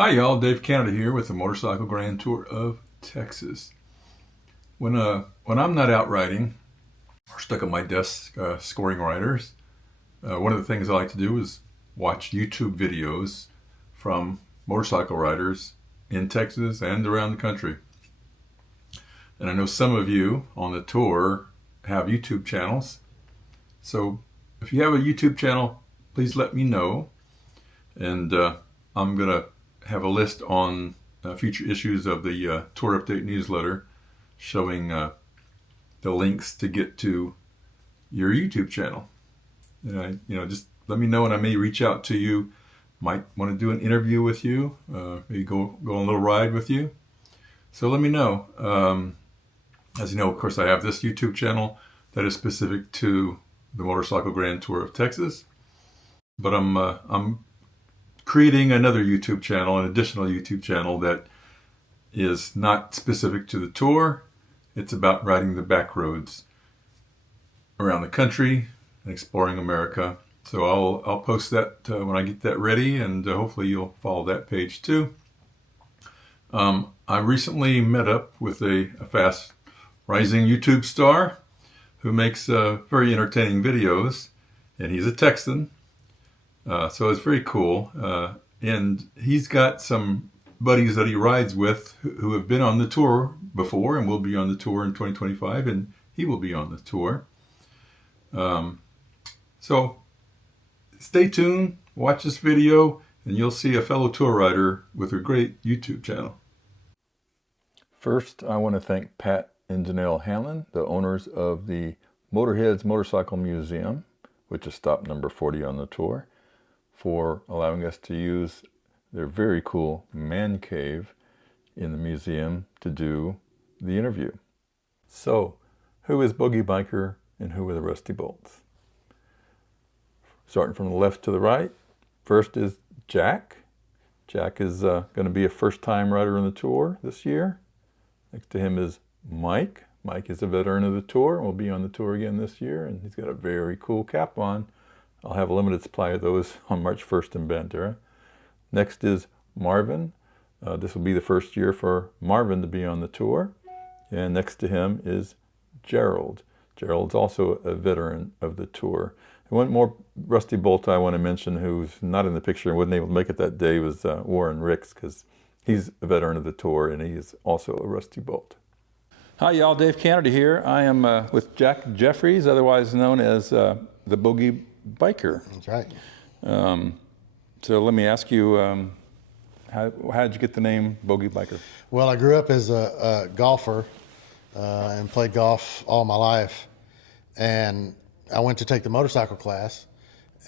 Hi y'all, Dave Canada here with the Motorcycle Grand Tour of Texas. When I'm not out riding or stuck at my desk scoring riders, one of the things I like to do is watch YouTube videos from motorcycle riders in Texas and around the country. And I know some of you on the tour have YouTube channels. So if you have a YouTube channel, please let me know. And I'm going to have a list on future issues of the Tour Update newsletter showing the links to get to your YouTube channel. And just let me know, and I may reach out to you. Might want to do an interview with you, maybe go on a little ride with you. So let me know. As you know, of course, I have this YouTube channel that is specific to the Motorcycle Grand Tour of Texas, but I'm creating another YouTube channel, an additional YouTube channel that is not specific to the tour. It's about riding the back roads around the country and exploring America. So I'll post that when I get that ready, and hopefully you'll follow that page too. I recently met up with a fast rising YouTube star who makes very entertaining videos, and he's a Texan. So it's very cool. And he's got some buddies that he rides with who have been on the tour before and will be on the tour in 2025, and he will be on the tour. So stay tuned, watch this video, and you'll see a fellow tour rider with a great YouTube channel. First, I want to thank Pat and Janelle Hanlon, the owners of the Motorheads Motorcycle Museum, which is stop number 40 on the tour, for allowing us to use their very cool man cave in the museum to do the interview. So, who is Bogey Biker and who are the Rusty Bolts? Starting from the left to the right, first is Jack. Jack is going to be a first-time rider on the tour this year. Next to him is Mike. Mike is a veteran of the tour and will be on the tour again this year, and he's got a very cool cap on. I'll have a limited supply of those on March 1st in Bandera. Next is Marvin. This will be the first year for Marvin to be on the tour. And next to him is Gerald. Gerald's also a veteran of the tour. And one more Rusty Bolt I want to mention who's not in the picture and wasn't able to make it that day was Warren Ricks, because he's a veteran of the tour and he is also a Rusty Bolt. Hi y'all, Dave Canada here. I am with Jack Jeffries, otherwise known as the Bogey Biker. That's right. So let me ask you, how did you get the name Bogey Biker? Well, I grew up as a golfer and played golf all my life. And I went to take the motorcycle class.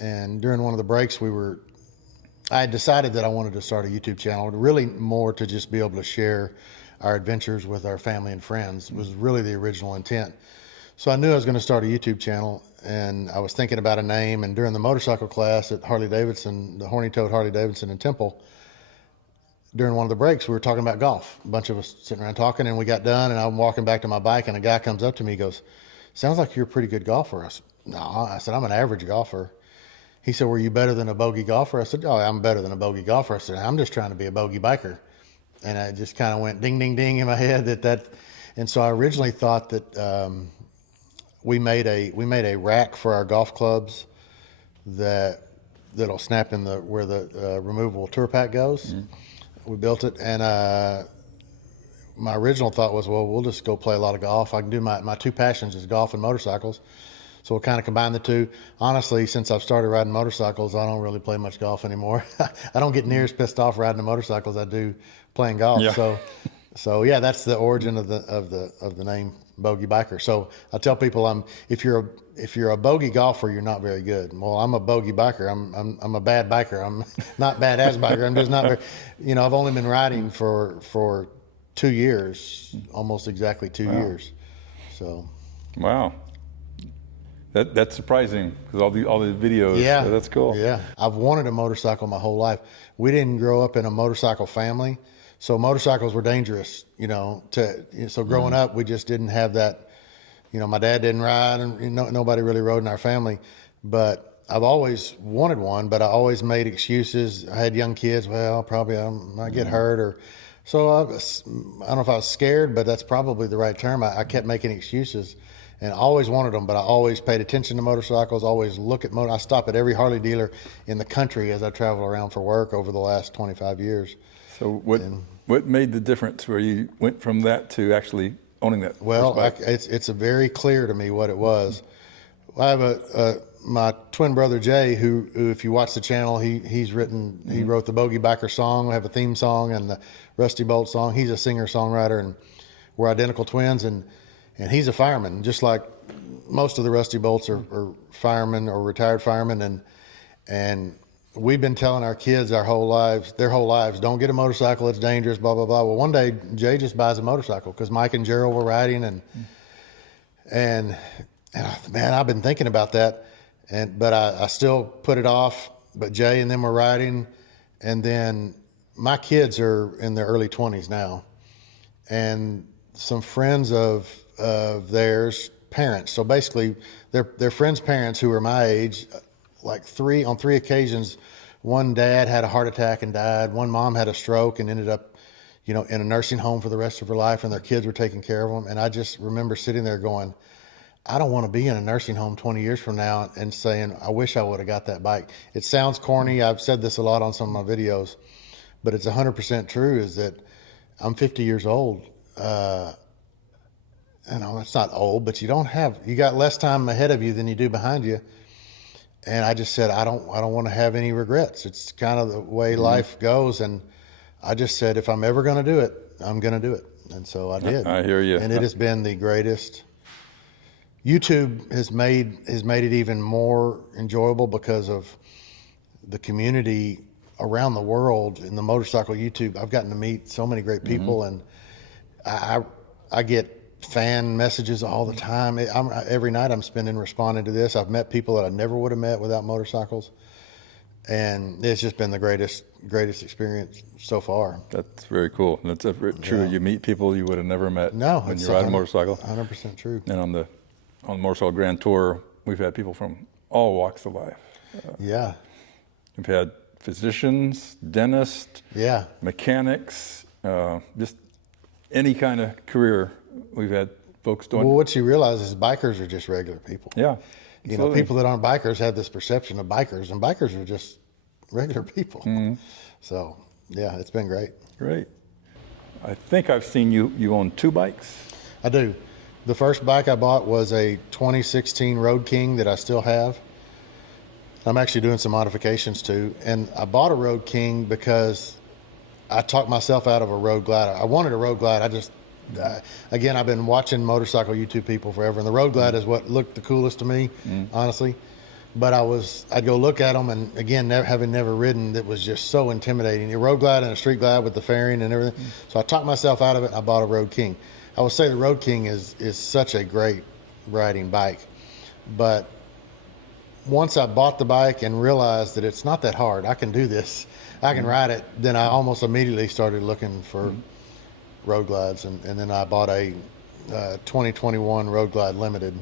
And during one of the breaks, I had decided that I wanted to start a YouTube channel, really more to just be able to share our adventures with our family and friends was really the original intent. So I knew I was going to start a YouTube channel, and I was thinking about a name. And during the motorcycle class at Harley-Davidson, the Horny Toad Harley-Davidson in Temple, during one of the breaks, we were talking about golf. A bunch of us sitting around talking, and we got done, and I'm walking back to my bike, and a guy comes up to me, goes, "Sounds like you're a pretty good golfer." I said, "No," I said, "I'm an average golfer." He said, "Were you better than a bogey golfer?" I said, "Oh, I'm better than a bogey golfer." I said, "I'm just trying to be a bogey biker." And I just kind of went ding, ding, ding in my head and so I originally thought that we made a rack for our golf clubs that'll snap in where the removable tour pack goes. Mm-hmm. We built it, and my original thought was, well, we'll just go play a lot of golf. I can do my two passions is golf and motorcycles. So we'll kind of combine the two. Honestly, since I've started riding motorcycles, I don't really play much golf anymore. I don't get near as pissed off riding the motorcycles as I do playing golf. Yeah. So yeah, that's the origin of the name Bogey Biker. So I tell people, if you're a bogey golfer, you're not very good. Well, I'm a bogey biker. I'm a bad biker. I'm not bad as biker. I'm just not very. I've only been riding for 2 years, almost exactly 2 years. So. Wow. That's surprising, because all the videos. Yeah, so that's cool. Yeah, I've wanted a motorcycle my whole life. We didn't grow up in a motorcycle family, so motorcycles were dangerous. So growing up, we just didn't have that. My dad didn't ride, and nobody really rode in our family. But I've always wanted one, but I always made excuses. I had young kids. Well, probably I might get hurt, or so I don't know if I was scared, but that's probably the right term. I kept making excuses, and I always wanted them, but I always paid attention to motorcycles. Always look at I stop at every Harley dealer in the country as I travel around for work over the last 25 years. So what made the difference where you went from that to actually owning that? Well, it's very clear to me what it was. I have my twin brother Jay, who if you watch the channel, he wrote the Bogey Biker song. We have a theme song and the Rusty Bolt song. He's a singer songwriter, and we're identical twins. And he's a fireman, just like most of the Rusty Bolts are firemen or retired firemen. And we've been telling our kids their whole lives, don't get a motorcycle, it's dangerous, blah blah blah. Well, one day Jay just buys a motorcycle because Mike and Gerald were riding, and man, I've been thinking about that, but I still put it off. But Jay and them were riding, and then my kids are in their early 20s now, and some friends of theirs, parents. So basically, their friends' parents who are my age, like on three occasions, one dad had a heart attack and died. One mom had a stroke and ended up, in a nursing home for the rest of her life, and their kids were taking care of them. And I just remember sitting there going, I don't want to be in a nursing home 20 years from now and saying, I wish I would have got that bike. It sounds corny. I've said this a lot on some of my videos, but it's 100% true, is that I'm 50 years old. It's not old, but you got less time ahead of you than you do behind you. And I just said, I don't want to have any regrets. It's kind of the way life goes. And I just said, if I'm ever going to do it, I'm going to do it. And so I did. I hear you. And it has been the greatest. YouTube has made it even more enjoyable because of the community around the world in the motorcycle YouTube. I've gotten to meet so many great people, and I get fan messages all the time. Every night I'm spending responding to this. I've met people that I never would have met without motorcycles, and it's just been the greatest experience so far. That's very cool. That's true. You meet people you would have never met when you ride a motorcycle. 100% true. And on the Motorcycle Grand Tour, we've had people from all walks of life. We've had physicians, dentists, mechanics, just any kind of career. We've had folks doing. Well, what you realize is bikers are just regular people. Yeah. People that aren't bikers have this perception of bikers, and bikers are just regular people. So, yeah, it's been great. Great. I think I've seen you own 2 bikes. I do. The first bike I bought was a 2016 Road King that I still have. I'm actually doing some modifications to. And I bought a Road King because I talked myself out of a Road Glide. I wanted a Road Glide. Again, I've been watching motorcycle YouTube people forever, and the Road Glide is what looked the coolest to me, honestly. But I'd go look at them, and again, having never ridden, it was just so intimidating. A Road Glide and a Street Glide with the fairing and everything. So I talked myself out of it, and I bought a Road King. I would say the Road King is such a great riding bike. But once I bought the bike and realized that it's not that hard, I can do this, I can ride it, then I almost immediately started looking for Road Glides, and then I bought a 2021 Road Glide Limited.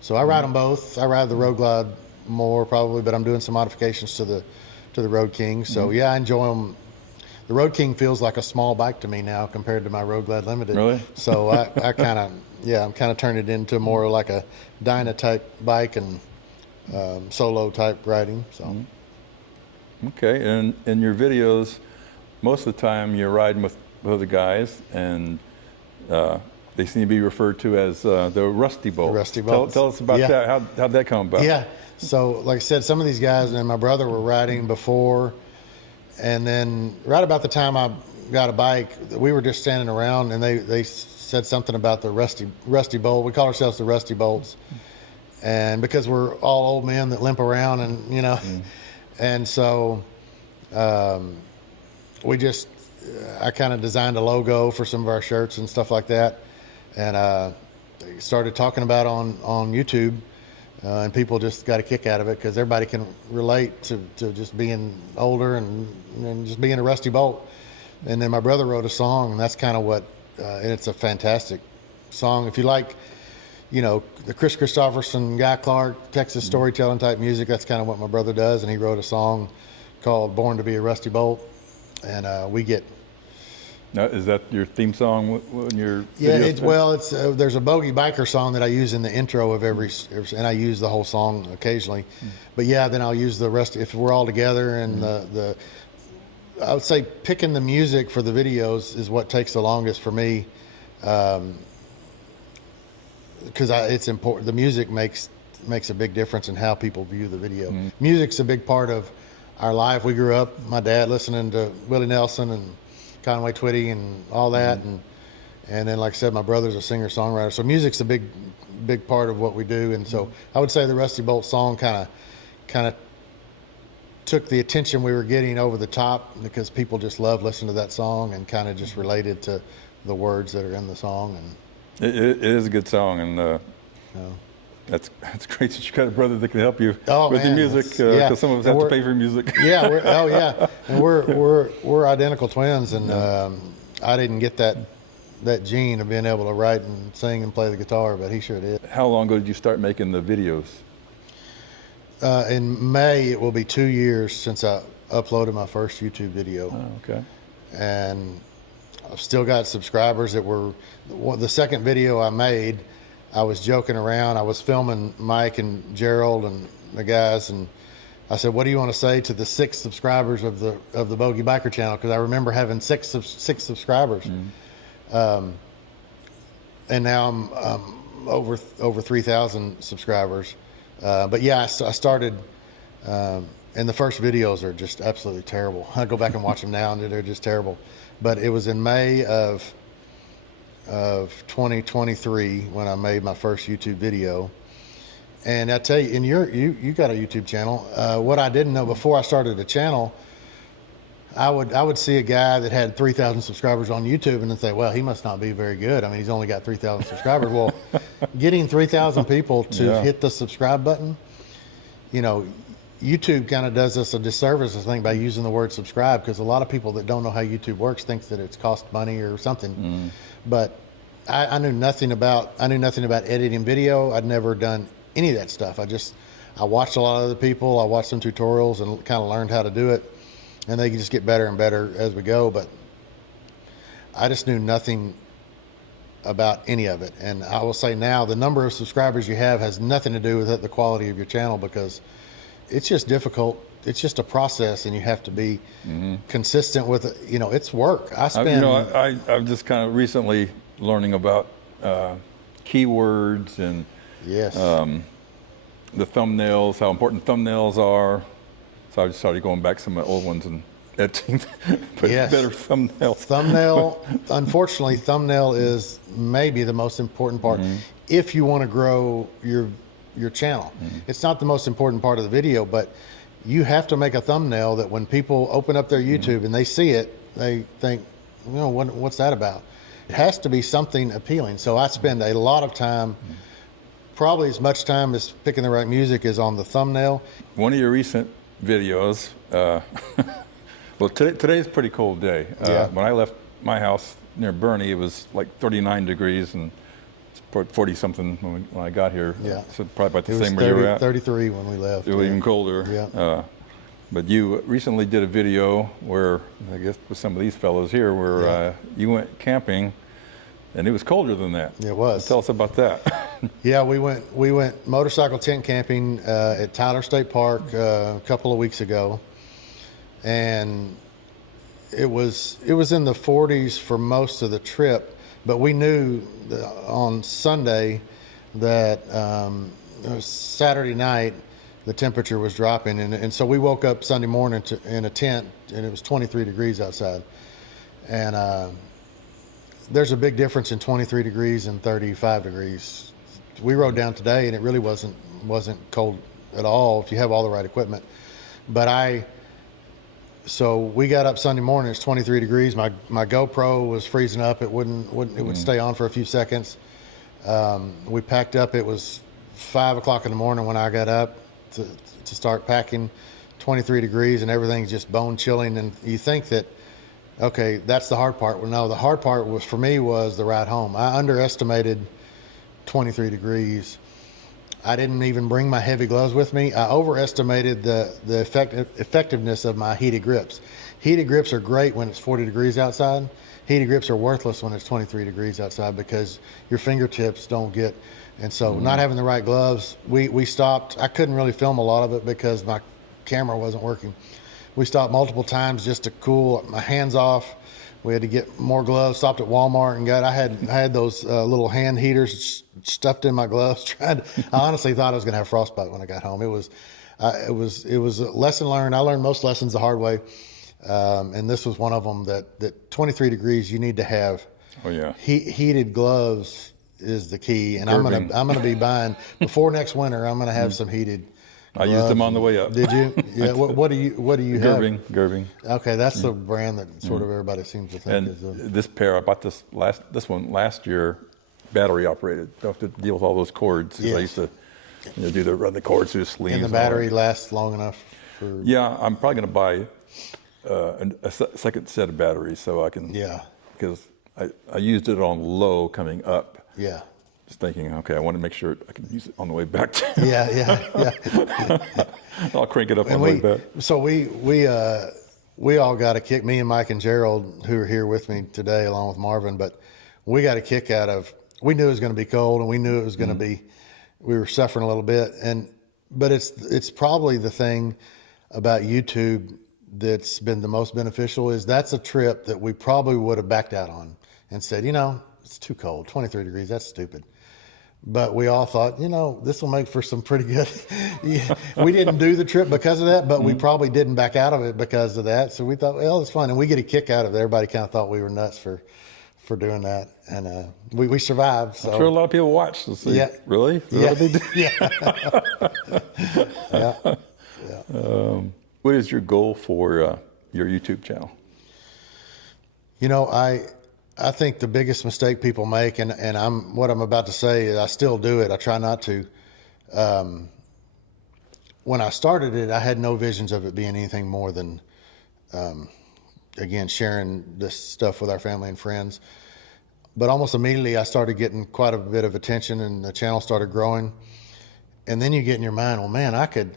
So I ride them both. I ride the Road Glide more probably, but I'm doing some modifications to the Road King. So I enjoy them. The Road King feels like a small bike to me now compared to my Road Glide Limited. Really? So I'm kind of turning it into more like a Dyna type bike and solo type riding. So. Okay, and in your videos, most of the time you're riding with other guys, and they seem to be referred to as the Rusty Bolts. The Rusty Bolts. Tell us about that. How'd that come about? Yeah. So, like I said, some of these guys and my brother were riding before, and then right about the time I got a bike, we were just standing around, and they said something about the Rusty Bolt. We call ourselves the Rusty Bolts, and because we're all old men that limp around, and and so I kind of designed a logo for some of our shirts and stuff like that, and started talking about on YouTube. And people just got a kick out of it because everybody can relate to just being older and just being a Rusty Bolt. And then my brother wrote a song, and that's kind of what, and it's a fantastic song. If you like you know, the Chris Christopherson, Guy Clark, Texas storytelling type music. That's kind of what my brother does, and he wrote a song called "Born to Be a Rusty Bolt," and we get. Now, is that your theme song when you're? Yeah, it's there's a Bogey Biker song that I use in the intro of and I use the whole song occasionally, but yeah, then I'll use the rest if we're all together, and I would say picking the music for the videos is what takes the longest for me, because it's important. The music makes a big difference in how people view the video. Music's a big part of our life. We grew up, my dad listening to Willie Nelson and Conway Twitty and all that, and then like I said, my brother's a singer-songwriter, so music's a big part of what we do. And so I would say the Rusty Bolt song kind of took the attention we were getting over the top, because people just love listening to that song and kind of just related to the words that are in the song. And it is a good song, and that's great that you got a brother that can help you with your music, because some of us have to pay for music. Yeah, and we're identical twins, and I didn't get that gene of being able to write and sing and play the guitar, but he sure did. How long ago did you start making the videos? In May, it will be 2 years since I uploaded my first YouTube video. Oh, okay. And I've still got subscribers that were the second video I made. I was joking around. I was filming Mike and Gerald and the guys, and I said, "What do you want to say to the 6 subscribers of the Bogey Biker channel?" Because I remember having six subscribers, and now I'm over 3,000 subscribers. But yeah, I started, and the first videos are just absolutely terrible. I go back and watch them now, and they're just terrible. But it was in May of 2023 when I made my first YouTube video. And I tell you, and you got a YouTube channel. What I didn't know before I started the channel, I would see a guy that had 3,000 subscribers on YouTube and then say, well, he must not be very good. I mean, he's only got 3,000 subscribers. Well, getting 3,000 people to hit the subscribe button, you know, YouTube kind of does us a disservice, I think, by using the word subscribe, because a lot of people that don't know how YouTube works thinks that it's cost money or something. But I knew nothing about editing video. I'd never done any of that stuff. I watched a lot of other people. I watched some tutorials and kind of learned how to do it, and they just get better and better as we go. But I just knew nothing about any of it. And I will say now, the number of subscribers you have has nothing to do with the quality of your channel, because it's just difficult. It's just a process, and you have to be consistent with it. You know, it's work. I'm just kind of recently learning about keywords and the thumbnails, how important thumbnails are. So I just started going back some of my old ones and editing better thumbnails. Unfortunately, thumbnail is maybe the most important part if you want to grow your channel. It's not the most important part of the video, but you have to make a thumbnail that when people open up their YouTube and they see it, they think, you know, what's that about? It has to be something appealing. So I spend a lot of time, probably as much time as picking the right music is on the thumbnail. One of your recent videos, well, today's a pretty cold day. When I left my house near Bernie, it was like 39 degrees, and 40 something when I got here. So probably about the same where you were at. 33 when we left. It was even colder. But you recently did a video where, I guess with some of these fellows here, where you went camping, and it was colder than that. It was. Tell us about that. Yeah, we went motorcycle tent camping at Tyler State Park a couple of weeks ago, and it was in the 40s for most of the trip. But we knew on Sunday that it was Saturday night, the temperature was dropping. And so we woke up Sunday morning in a tent, and it was 23 degrees outside. And there's a big difference in 23 degrees and 35 degrees. We rode down today, and it really wasn't cold at all if you have all the right equipment. But so we got up Sunday morning, it's 23 degrees. My GoPro was freezing up. It would stay on for a few seconds. We packed up. It was 5 o'clock in the morning when I got up to start packing. 23 degrees and everything's just bone chilling. And you think that, okay, that's the hard part. Well, no, the hard part for me was the ride home. I underestimated 23 degrees. I didn't even bring my heavy gloves with me. I overestimated the effectiveness of my heated grips. Heated grips are great when it's 40 degrees outside. Heated grips are worthless when it's 23 degrees outside because your fingertips don't get, and so not having the right gloves, we stopped. I couldn't really film a lot of it because my camera wasn't working. We stopped multiple times just to cool my hands off. We had to get more gloves. Stopped at Walmart and I had those little hand heaters stuffed in my gloves. I honestly thought I was going to have frostbite when I got home. It was a lesson learned. I learned most lessons the hard way, and this was one of them. That 23 degrees, you need to have heated gloves is the key. And I'm gonna be buying before next winter. I'm gonna have some heated. I used them on the way up. Did you? Yeah. What do you have? Gerving. Okay, that's the brand that sort of everybody seems to think is. This pair, I bought this one last year, battery operated. Don't have to deal with all those cords. Yes. I used to run the cords through the sleeves. And the battery lasts long enough for. Yeah, I'm probably going to buy a second set of batteries so I can. Yeah. Because I used it on low coming up. Yeah. Just thinking, okay, I want to make sure I can use it on the way back. Yeah. I'll crank it up on the way back. So we all got a kick, me and Mike and Gerald, who are here with me today, along with Marvin, but we got a kick out of, we knew it was going to be cold and we knew it was going to be, we were suffering a little bit. But it's probably the thing about YouTube that's been the most beneficial is that's a trip that we probably would have backed out on and said, it's too cold, 23 degrees, that's stupid. But we all thought, this will make for some pretty good. We didn't do the trip because of that, but we probably didn't back out of it because of that. So we thought, well, it's fun. And we get a kick out of it. Everybody kind of thought we were nuts for doing that. And we survived. So. I'm sure a lot of people watched to see, really? Yeah. What they did? Yeah. What is your goal for your YouTube channel? I think the biggest mistake people make, and what I'm about to say is I still do it. I try not to. When I started it, I had no visions of it being anything more than, again, sharing this stuff with our family and friends. But almost immediately, I started getting quite a bit of attention, and the channel started growing. And then you get in your mind, well, man, I can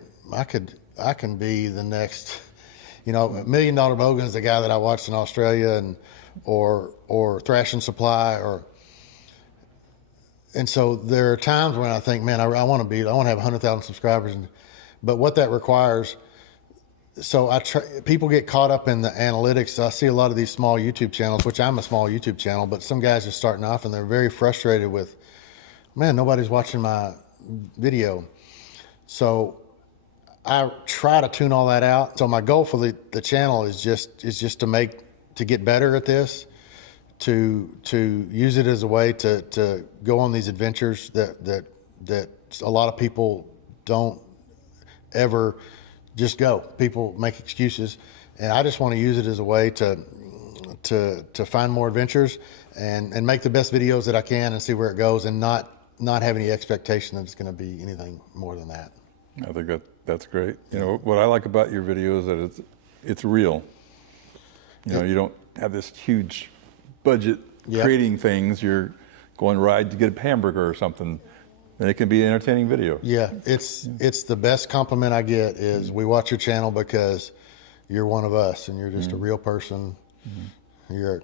be the next, $1 Million Bogan is the guy that I watched in Australia, or Thrash and Supply, and so there are times when I think, man, I want to have 100,000 subscribers, but what that requires. So people get caught up in the analytics. I see a lot of these small YouTube channels, which I'm a small YouTube channel, but some guys are starting off and they're very frustrated with, man, nobody's watching my video. So I try to tune all that out. So my goal for the channel is just to get better at this, to use it as a way to go on these adventures that a lot of people don't ever just go. People make excuses, and I just want to use it as a way to find more adventures and make the best videos that I can and see where it goes, and not have any expectation that it's going to be anything more than that. I think that's great. What I like about your video is that it's real. You don't have this huge budget creating things. You're going ride to get a hamburger or something, and it can be an entertaining video. Yeah, it's the best compliment I get is we watch your channel because you're one of us and you're just a real person. You're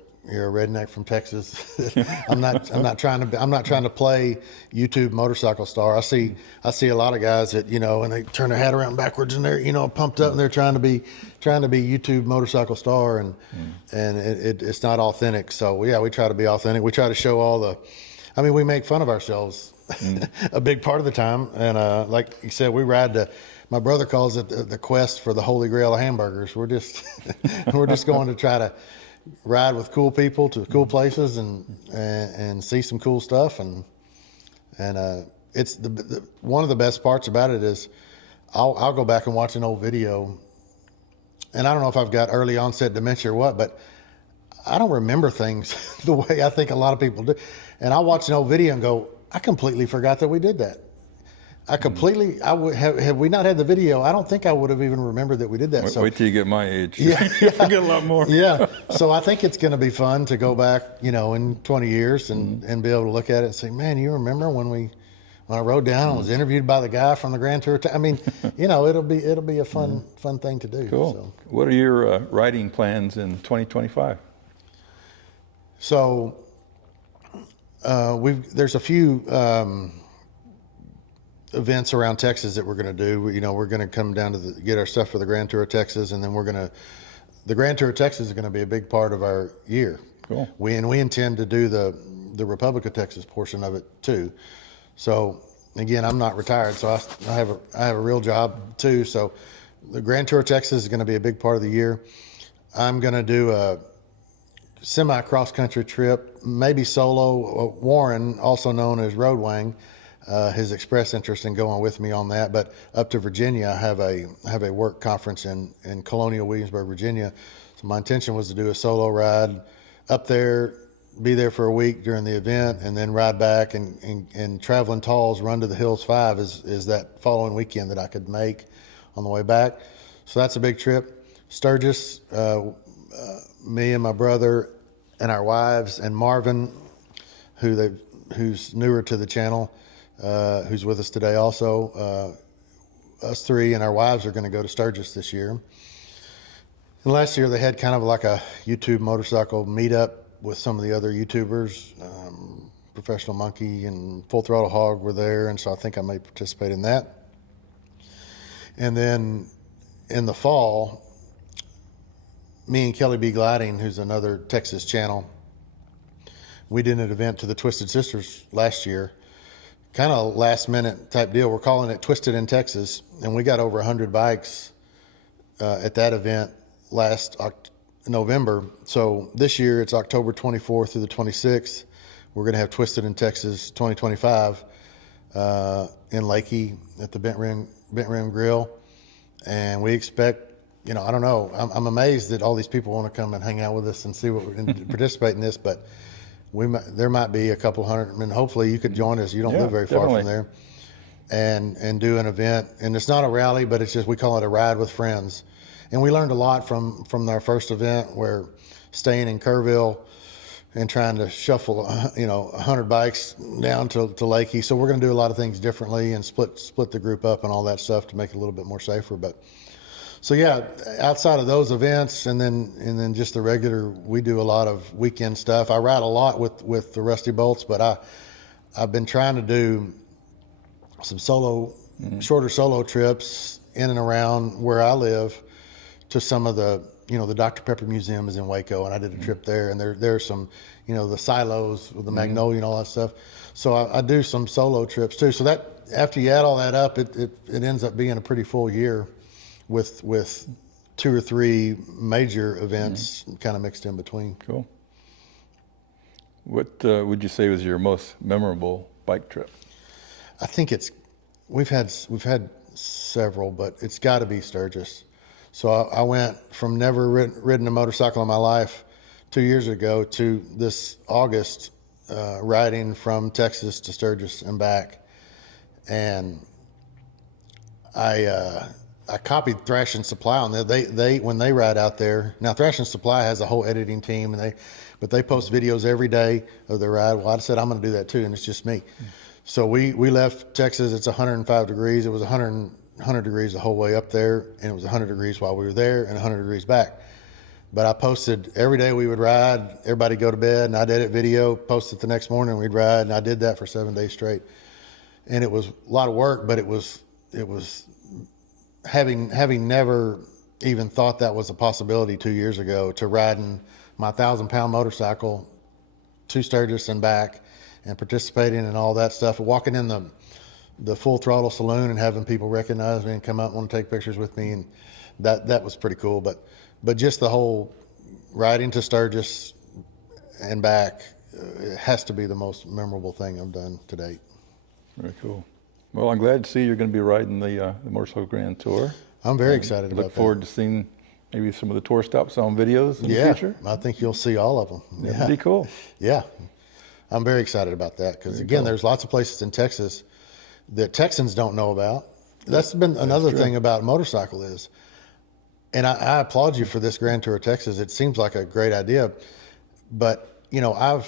a redneck from Texas. I'm not trying to play YouTube motorcycle star. I see a lot of guys that, and they turn their hat around backwards and they're, pumped up and they're trying to be YouTube motorcycle star, and it's not authentic. So yeah, we try to be authentic. We try to show we make fun of ourselves a big part of the time. And like you said, we ride my brother calls it the quest for the Holy Grail of hamburgers. We're just going to try to ride with cool people to cool places and see some cool stuff, and it's one of the best parts about it is I'll go back and watch an old video, and I don't know if I've got early onset dementia or what, but I don't remember things the way I think a lot of people do. And I'll watch an old video and go, I completely forgot that we did that. I completely, I would have we not had the video, I don't think I would have even remembered that we did that. Wait till you get my age. Yeah, You forget a lot more. Yeah. So I think it's going to be fun to go back, in 20 years and be able to look at it and say, man, you remember when I rode down and was interviewed by the guy from the Grand Tour? I mean, it'll be a fun thing to do. Cool. So. What are your riding plans in 2025? So there's a few events around Texas that we're going to do. We're going to come down to get our stuff for the Grand Tour of Texas, and then the Grand Tour of Texas is going to be a big part of our year. Cool. We intend to do the Republic of Texas portion of it too. So again, I'm not retired, so I have a real job too. So the Grand Tour of Texas is going to be a big part of the year. I'm going to do a semi cross country trip, maybe solo. Warren, also known as Road Wang, has expressed interest in going with me on that. But up to Virginia, I have a work conference in Colonial Williamsburg, Virginia. So my intention was to do a solo ride up there, be there for a week during the event, and then ride back and Traveling Talls Run to the Hills 5 is that following weekend that I could make on the way back. So that's a big trip. Sturgis, me and my brother and our wives and Marvin, who's newer to the channel, who's with us today also. Us three and our wives are going to go to Sturgis this year. And last year they had kind of like a YouTube motorcycle meetup with some of the other YouTubers. Professional Monkey and Full Throttle Hog were there, and so I think I may participate in that. And then in the fall, me and Kelly B. Gliding, who's another Texas channel, we did an event to the Twisted Sisters last year. Kind of last minute type deal. We're calling it Twisted in Texas, and we got over 100 bikes at that event last November. So this year it's October 24th through the 26th. We're going to have Twisted in Texas 2025 in Lakey at the Bent Rim Grill. And we expect, I don't know, I'm amazed that all these people want to come and hang out with us and see and participate in this, but there might be a couple hundred. I mean, hopefully you could join us. You don't live very far from there, and do an event. And it's not a rally, but it's just, we call it a ride with friends. And we learned a lot from our first event, where staying in Kerrville and trying to shuffle, 100 bikes down to Lakey. So we're going to do a lot of things differently and split the group up and all that stuff to make it a little bit more safer. But so yeah, outside of those events and then just the regular, we do a lot of weekend stuff. I ride a lot with the Rusty Bolts, but I've been trying to do some shorter solo trips in and around where I live to some of the Dr. Pepper Museum is in Waco, and I did a trip there, and there's some, the silos with the Magnolia and all that stuff. So I do some solo trips too. So that, after you add all that up, it ends up being a pretty full year with 2 or 3 major events kind of mixed in between. Cool. What would you say was your most memorable bike trip? I think we've had several, but it's got to be Sturgis. So I went from never ridden a motorcycle in my life 2 years ago to this August riding from Texas to Sturgis and back. And I copied Thrash and Supply on there. They when they ride out there. Now Thrash and Supply has a whole editing team, but they post videos every day of their ride. Well, I said I'm going to do that too, and it's just me. So we left Texas. It's 105 degrees. It was 100 degrees the whole way up there, and it was 100 degrees while we were there and 100 degrees back. But I posted every day we would ride, everybody go to bed, and I'd edit video, post it the next morning, we'd ride, and I did that for 7 days straight. And it was a lot of work, but it was having never even thought that was a possibility 2 years ago, to riding my 1,000-pound motorcycle to Sturgis and back and participating in all that stuff, walking in the Full Throttle saloon and having people recognize me and come up and want to take pictures with me, and that was pretty cool. But just the whole riding to Sturgis and back has to be the most memorable thing I've done to date. Very cool. Well, I'm glad to see you're going to be riding the Motorcycle Grand Tour. I'm very excited about that. Look forward to seeing maybe some of the tour stops on videos in the future. I think you'll see all of them. That'd be cool. Yeah. I'm very excited about that because, again, there's lots of places in Texas that Texans don't know about. That's been another thing about motorcycle is, and I applaud you for this Grand Tour of Texas. It seems like a great idea, but you know, I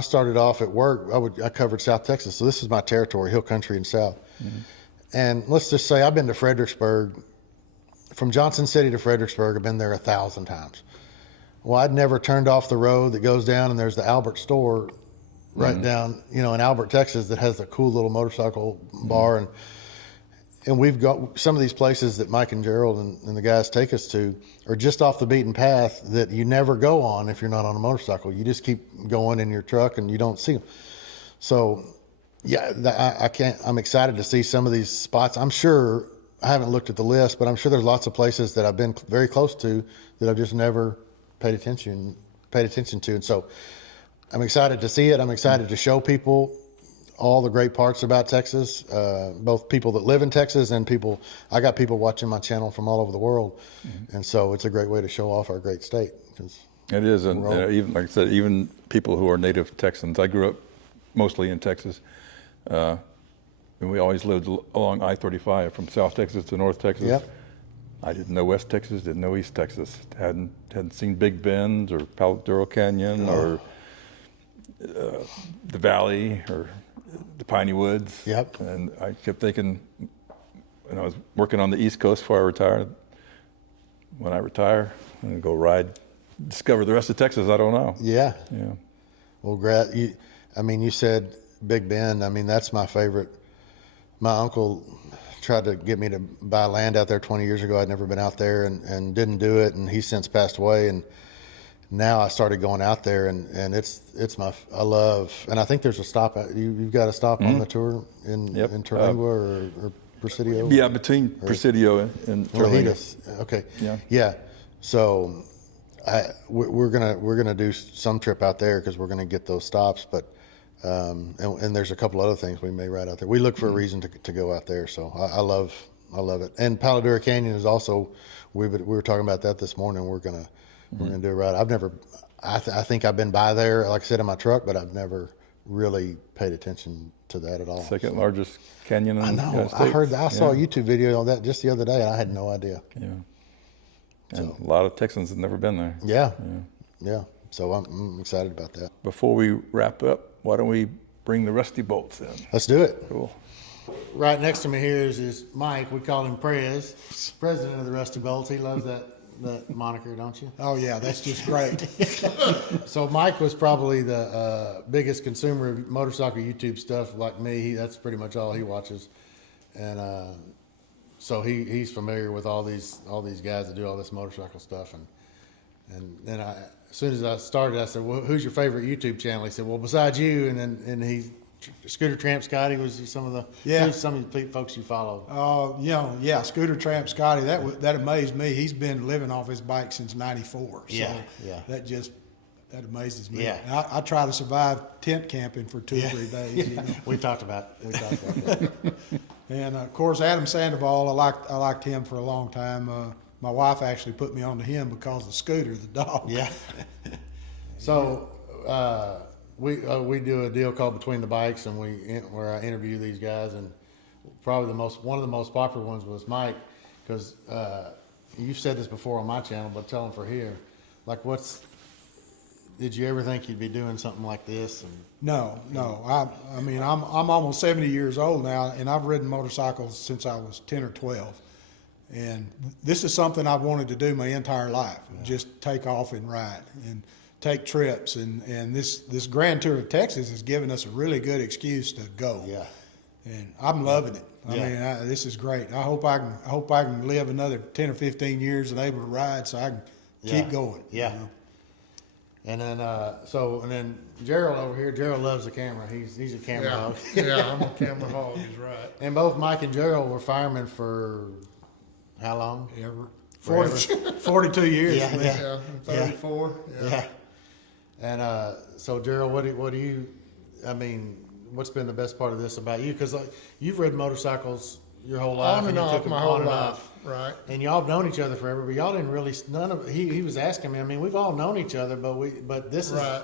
started off at work. I covered South Texas, so this is my territory, hill country and South. Mm-hmm. And let's just say I've been to Fredericksburg, from Johnson City to Fredericksburg. I've been there 1,000 times. Well, I'd never turned off the road that goes down, and there's the Albert store right down, you know, in Albert, Texas, that has a cool little motorcycle bar. And we've got some of these places that Mike and Gerald and the guys take us to are just off the beaten path that you never go on if you're not on a motorcycle. You just keep going in your truck and you don't see them. So, yeah, I'm excited to see some of these spots. I'm sure, I haven't looked at the list, but I'm sure there's lots of places that I've been very close to that I've just never paid attention to. And so I'm excited to see it. I'm excited to show people all the great parts about Texas, both people that live in Texas and I got people watching my channel from all over the world. Mm-hmm. And so it's a great way to show off our great state. It is. And even, like I said, even people who are native Texans, I grew up mostly in Texas. And we always lived along I-35 from South Texas to North Texas. Yep. I didn't know West Texas, didn't know East Texas. Hadn't seen Big Bend or Palo Duro Canyon or the Valley or the Piney Woods. Yep. And I kept thinking, when I was working on the East Coast before I retired, when I retire, I'm going to go discover the rest of Texas. I don't know. Yeah. Yeah. Well, you said Big Bend. I mean, that's my favorite. My uncle tried to get me to buy land out there 20 years ago. I'd never been out there and didn't do it. And he's since passed away. And now I started going out there and I love, and I think there's a stop. You've got a stop on the tour in Terlingua or Presidio? Yeah, between Presidio and Terlingua. Okay. Yeah. So we're gonna do some trip out there because we're gonna get those stops, but and there's a couple other things we may ride out there. We look for a reason to go out there. So I love it. And Palo Duro Canyon is also, we were talking about that this morning. We're gonna do a ride. I think I've been by there, like I said, in my truck, but I've never really paid attention to that at all. Second largest canyon in the United States. I saw a YouTube video on that just the other day, and I had no idea. Yeah. And a lot of Texans have never been there. Yeah. So I'm excited about that. Before we wrap up, why don't we bring the Rusty Bolts in? Let's do it. Cool. Right next to me here is Mike. We call him Prez, president of the Rusty Bolts. He loves that moniker, don't you? Oh, yeah, that's just great. So Mike was probably the biggest consumer of motorcycle YouTube stuff like me. That's pretty much all he watches. And so he's familiar with all these guys that do all this motorcycle stuff. And then as soon as I started, I said, well, who's your favorite YouTube channel? He said, well, besides you. And he Scooter Tramp Scotty was some of the folks you followed. Scooter Tramp Scotty. That amazed me. He's been living off his bike since &94. So that amazes me. Yeah. I try to survive tent camping for 2 or 3 days. Yeah. You know? We talked about that. And of course, Adam Sandoval. I liked him for a long time. My wife actually put me onto him because of Scooter, the dog. Yeah. So. We do a deal called Between the Bikes, and where I interview these guys, and probably one of the most popular ones was Mike, because you've said this before on my channel, but tell them for here, like did you ever think you'd be doing something like this? No. I mean, I'm almost 70 years old now, and I've ridden motorcycles since I was 10 or 12, and this is something I've wanted to do my entire life, just take off and ride and take trips, and this Grand Tour of Texas has given us a really good excuse to go. Yeah, and I'm loving it. I mean, this is great. I hope I can live another 10 or 15 years and able to ride, so I can keep going. Yeah. You know? And then Gerald over here. Gerald loves the camera. He's a camera hog. Yeah, I'm a camera hog. He's right. And both Mike and Gerald were firemen for how long? Ever. 42 years. Yeah, 34. Yeah. And so, Gerald, what do you? I mean, what's been the best part of this about you? Because you've ridden motorcycles your whole life, on and off my whole life, right? And y'all have known each other forever, but y'all didn't really. He was asking me. I mean, we've all known each other, but this is right.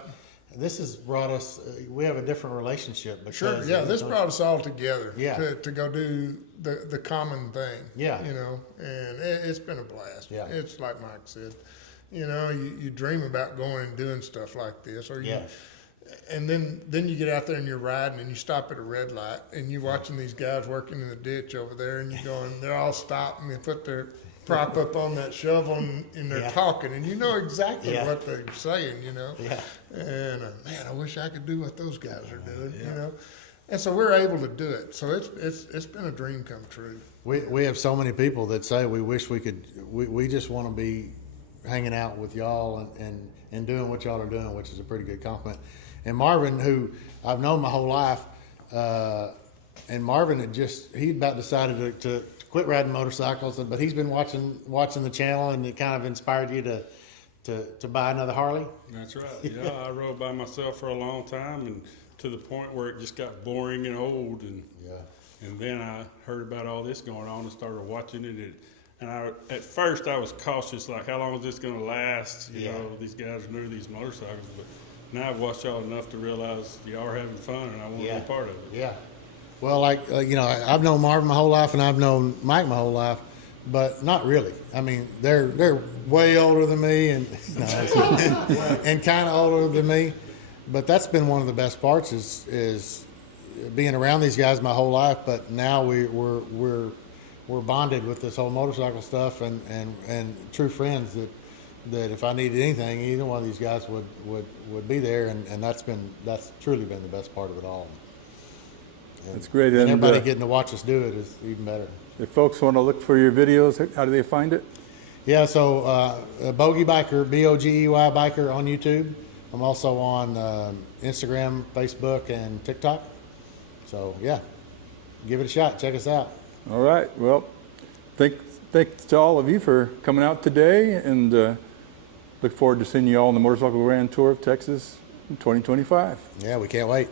this has brought us. We have a different relationship. Because Sure, yeah, this brought us all together Yeah. to go do the common thing. Yeah. You know, and it's been a blast. Yeah. It's like Mike said, you know, you dream about going and doing stuff like this, or you. Yeah. And then you get out there and you're riding and you stop at a red light and you're watching these guys working in the ditch over there and you're going, they're all stopping and put their prop up on that shovel and they're Yeah. talking and you know exactly Yeah. what they're saying, you know. Yeah. And man, I wish I could do what those guys are doing, you know. And so we're able to do it. So it's been a dream come true. We have so many people that say we wish we could. We just want to be hanging out with y'all and doing what y'all are doing, which is a pretty good compliment. And Marvin, who I've known my whole life, and Marvin he'd about decided to quit riding motorcycles, but he's been watching the channel, and it kind of inspired you to buy another Harley. That's right. Yeah, I rode by myself for a long time, and to the point where it just got boring and old. And then I heard about all this going on and started watching it. And at first I was cautious, like, how long is this going to last? You know, these guys are new to these motorcycles. But now I've watched y'all enough to realize y'all are having fun, and I want to be a part of it. Yeah. Well, you know, I've known Marvin my whole life, and I've known Mike my whole life, but not really. I mean, they're way older than me, and and kind of older than me. But that's been one of the best parts is being around these guys my whole life. But now we're bonded with this whole motorcycle stuff, and true friends that if I needed anything, either one of these guys would be there, and that's truly been the best part of it all. That's great. And everybody getting to watch us do it is even better. If folks want to look for your videos, how do they find it? Yeah, so Bogey Biker, Bogey Biker on YouTube. I'm also on Instagram, Facebook, and TikTok. So yeah, give it a shot. Check us out. All right. Well, thanks to all of you for coming out today, and look forward to seeing you all on the Motorcycle Grand Tour of Texas in 2025. Yeah, we can't wait.